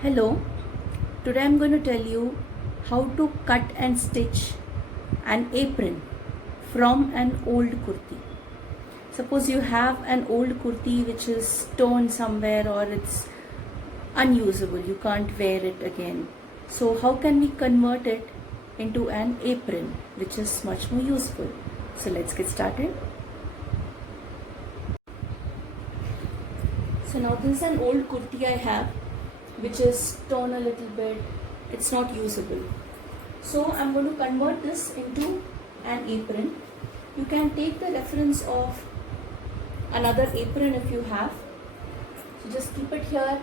Hello, today I'm going to tell you how to cut and stitch an apron from an old kurti. Suppose you have an old kurti which is torn somewhere or it's unusable, you can't wear it again. So how can we convert it into an apron which is much more useful? So let's get started. So now this is an old kurti I have which is torn a little bit, it's not usable. So I'm going to convert this into an apron. You can take the reference of another apron if you have. So just keep it here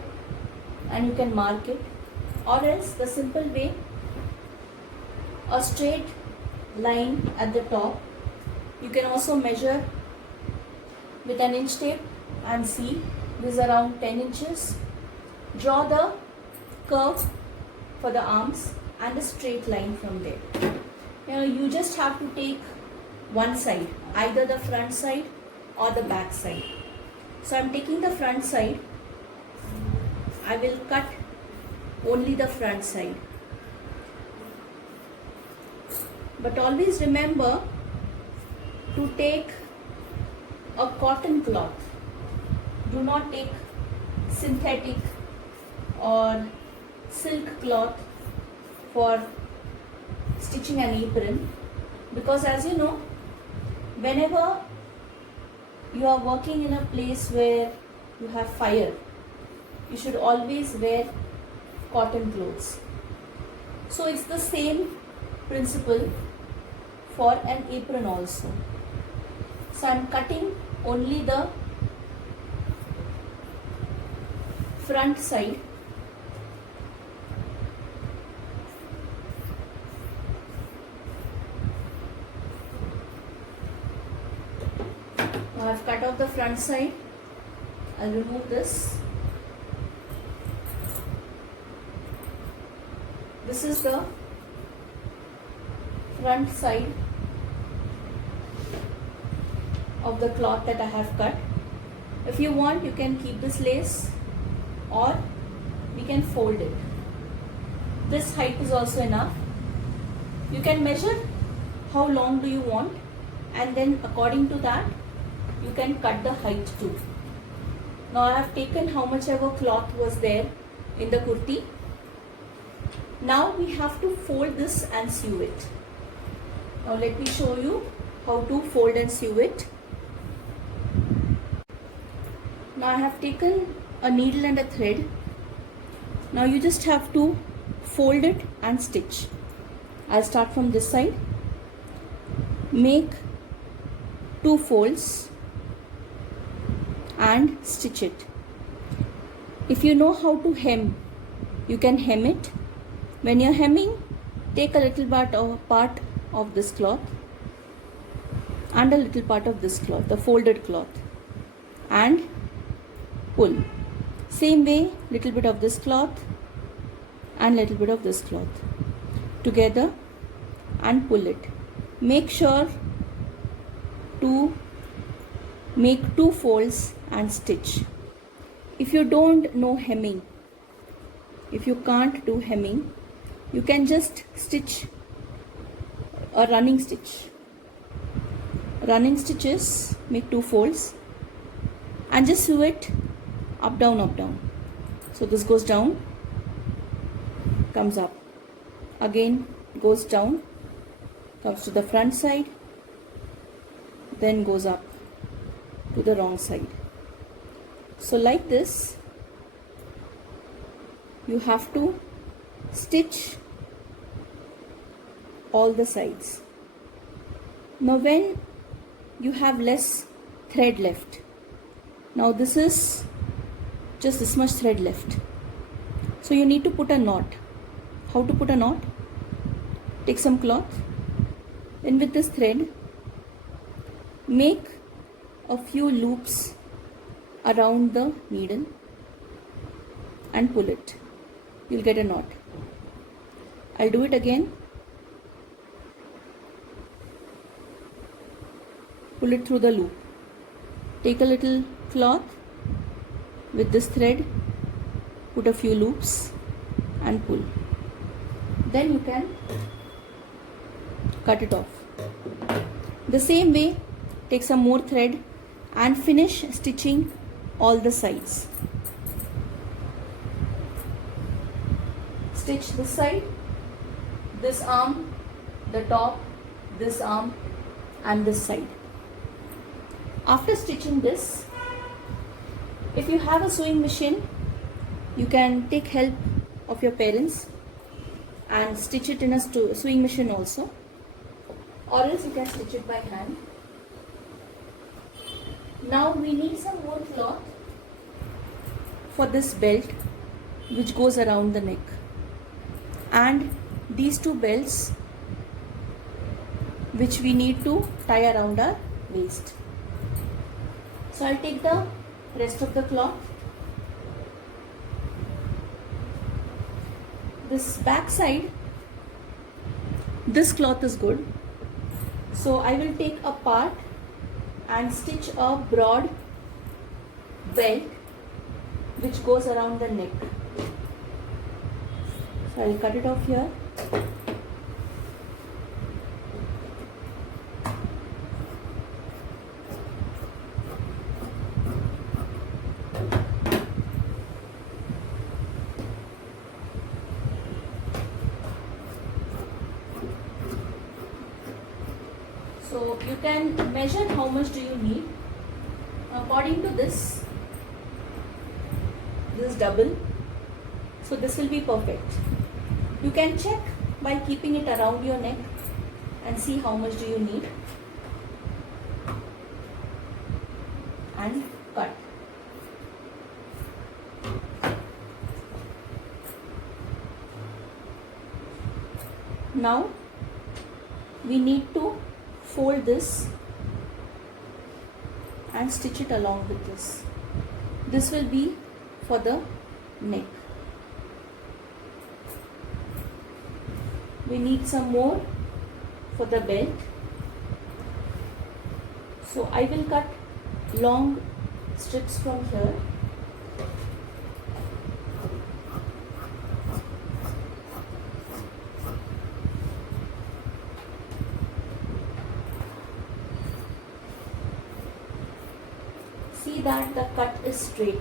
and you can mark it, or else the simple way, a straight line at the top. You can also measure with an inch tape and see this is around 10 inches. Draw the curve for the arms and a straight line from there. Now you just have to take one side, either the front side or the back side. So I'm taking the front side. I will cut only the front side. But always remember to take a cotton cloth. Do not take synthetic or silk cloth for stitching an apron, because as you know, whenever you are working in a place where you have fire, you should always wear cotton clothes. So it's the same principle for an apron also. So I'm cutting only the front side. Now I've cut off the front side. I'll remove this. This is the front side of the cloth that I have cut. If you want, you can keep this lace or we can fold it. This height is also enough. You can measure how long do you want, and then according to that you can cut the height too. Now I have taken how much ever cloth was there in the kurti. Now we have to fold this and sew it. Now let me show you how to fold and sew it. Now I have taken a needle and a thread. Now you just have to fold it and stitch. I'll start from this side. Make 2 folds and stitch it. If you know how to hem, you can hem it. When you're hemming, take a little part of this cloth and a little part of this cloth, the folded cloth, and pull. Same way, little bit of this cloth and little bit of this cloth together and pull it. Make sure to make 2 folds and stitch. If you don't know hemming, if you can't do hemming, you can just stitch a running stitch. Running stitches, make 2 folds and just sew it up down up down. So this goes down, comes up, again goes down, comes to the front side, then goes up to the wrong side. So like this you have to stitch all the sides. Now when you have less thread left, now this is just this much thread left, so you need to put a knot. How to put a knot? Take some cloth, then with this thread make a few loops around the needle and pull it. You'll get a knot. I'll do it again. Pull it through the loop. Take a little cloth with this thread, put a few loops and pull. Then you can cut it off. The same way, take some more thread and finish stitching all the sides. Stitch this side, this arm, the top, this arm and this side. After stitching this, if you have a sewing machine, you can take help of your parents and stitch it in a sewing machine also, or else you can stitch it by hand. Now we need some more cloth for this belt which goes around the neck, and these two belts which we need to tie around our waist. So I'll take the rest of the cloth. This back side, this cloth is good, so I will take a part and stitch a broad belt which goes around the neck. So I'll cut it off here. So you can measure how much do you need. According to this is double, so this will be perfect. You can check by keeping it around your neck and see how much do you need and cut. Now we need to fold this and stitch it along with this. This will be for the neck. We need some more for the belt. So I will cut long strips from here. See that the cut is straight.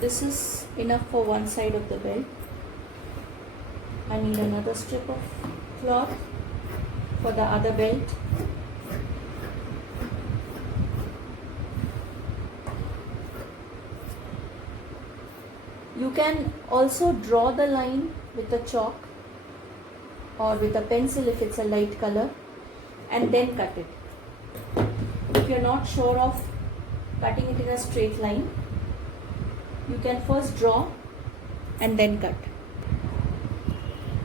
This is enough for one side of the belt. I need another strip of cloth for the other belt. You can also draw the line with a chalk or with a pencil if it's a light color, and then cut it. If you're not sure of cutting it in a straight line, you can first draw and then cut.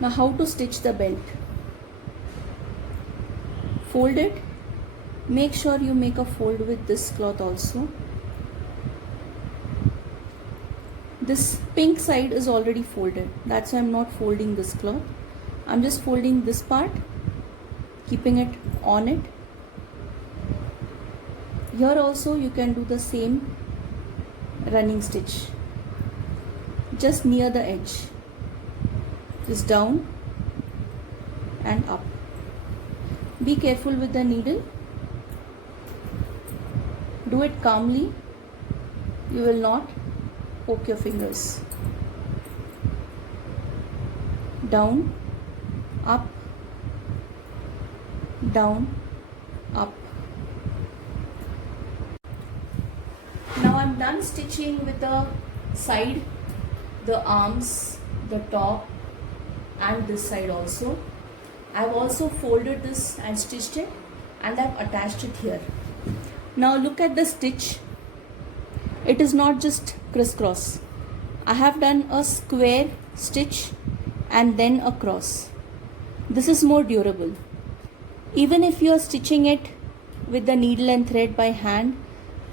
Now how to stitch the belt? Fold it. Make sure you make a fold with this cloth also. This pink side is already folded. That's why I'm not folding this cloth. I'm just folding this part, keeping it on it. Here also you can do the same running stitch. Just near the edge. Just down and up. Be careful with the needle. Do it calmly. You will not poke your fingers. Down, up, down, up. Now I'm done stitching with the side, the arms, the top and this side also. I've also folded this and stitched it, and I've attached it here. Now look at the stitch. It is not just crisscross. I have done a square stitch and then a cross. This is more durable. Even if you are stitching it with the needle and thread by hand,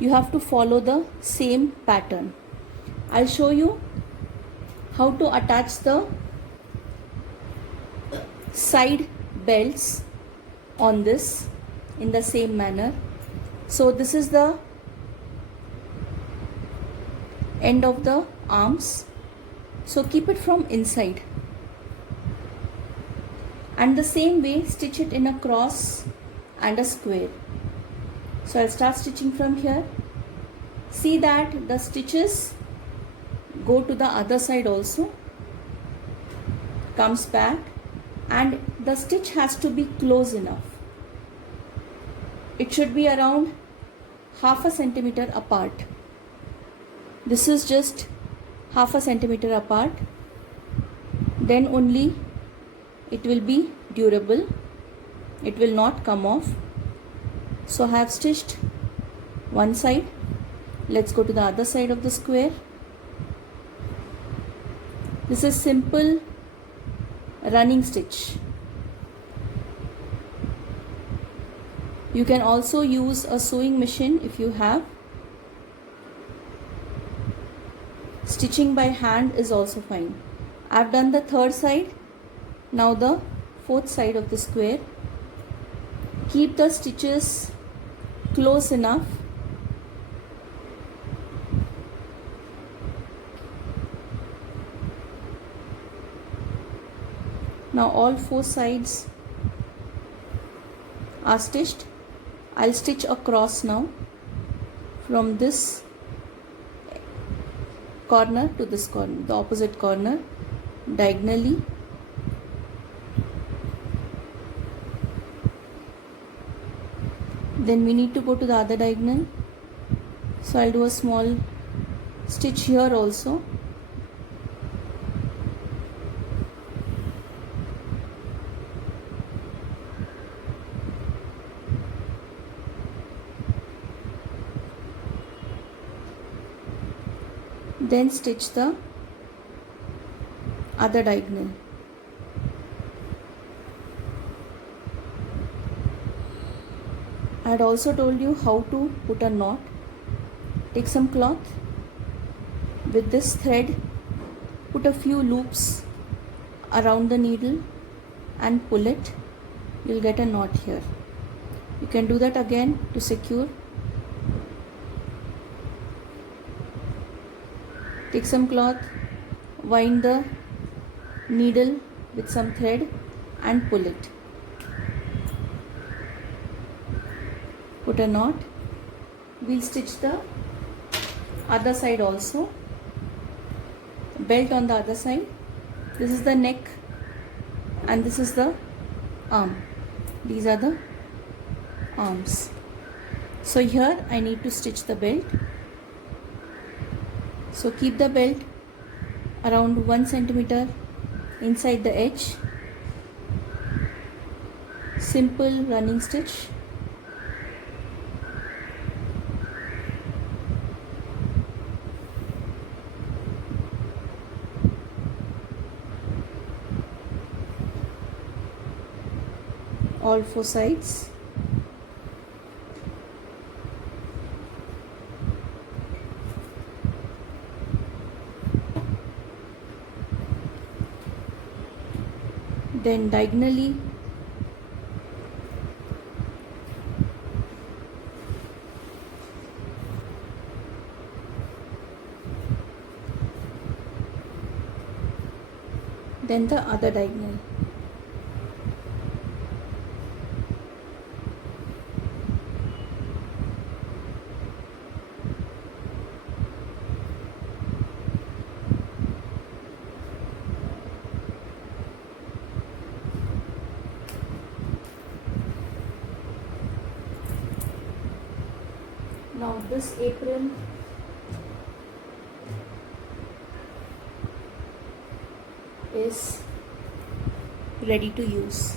you have to follow the same pattern. I'll show you how to attach the side belts on this in the same manner. So this is the end of the arms, so keep it from inside, and the same way stitch it in a cross and a square. So I'll start stitching from here. See that the stitches go to the other side also, comes back, and the stitch has to be close enough. It should be around half a centimeter apart. This is just half a centimeter apart, then only it will be durable, it will not come off. So I have stitched one side. Let's go to the other side of the square. This is simple running stitch. You can also use a sewing machine if you have. Stitching by hand is also fine. I've done the third side. Now the fourth side of the square. Keep the stitches close enough. Now all four sides are stitched. I'll stitch across now from this corner to this corner, the opposite corner, diagonally. Then we need to go to the other diagonal, so I'll do a small stitch here also. Then stitch the other diagonal. I had also told you how to put a knot. Take some cloth, with this thread put a few loops around the needle and pull it. You'll get a knot here. You can do that again to secure. Take some cloth, wind the needle with some thread and pull it. Put a knot. We'll stitch the other side also. Belt on the other side. This is the neck and this is the arm. These are the arms. So here I need to stitch the belt. So keep the belt around 1 centimeter inside the edge. Simple running stitch. All four sides. Then diagonally then the other diagonal. Now this apron is ready to use.